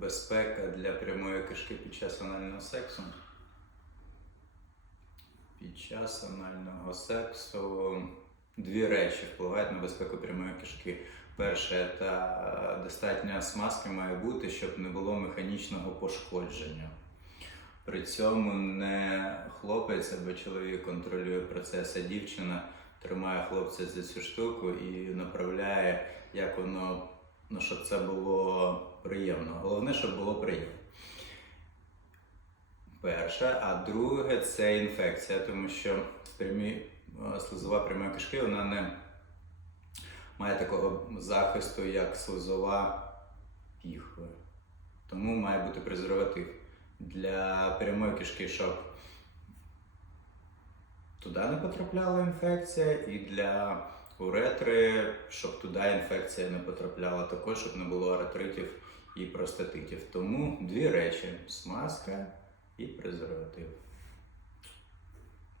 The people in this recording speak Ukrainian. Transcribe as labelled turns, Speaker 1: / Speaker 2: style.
Speaker 1: Безпека для прямої кишки під час анального сексу. Під час анального сексу дві речі впливають на безпеку прямої кишки. Перше, та достатня смазки має бути, щоб не було механічного пошкодження. При цьому не хлопець або чоловік контролює процес, а дівчина тримає хлопця за цю штуку і направляє, як воно, ну, щоб це було. Головне, щоб було приємно. Перше, а друге це інфекція, тому що прямі, е, слизова прямої кишки вона не має такого захисту, як слизова піхви. Тому має бути презерватив для прямої кишки, щоб туди не потрапляла інфекція, і для уретри, щоб туди інфекція не потрапляла, також, щоб не було аретритів і простатитів. Тому дві речі: смазка і презерватив.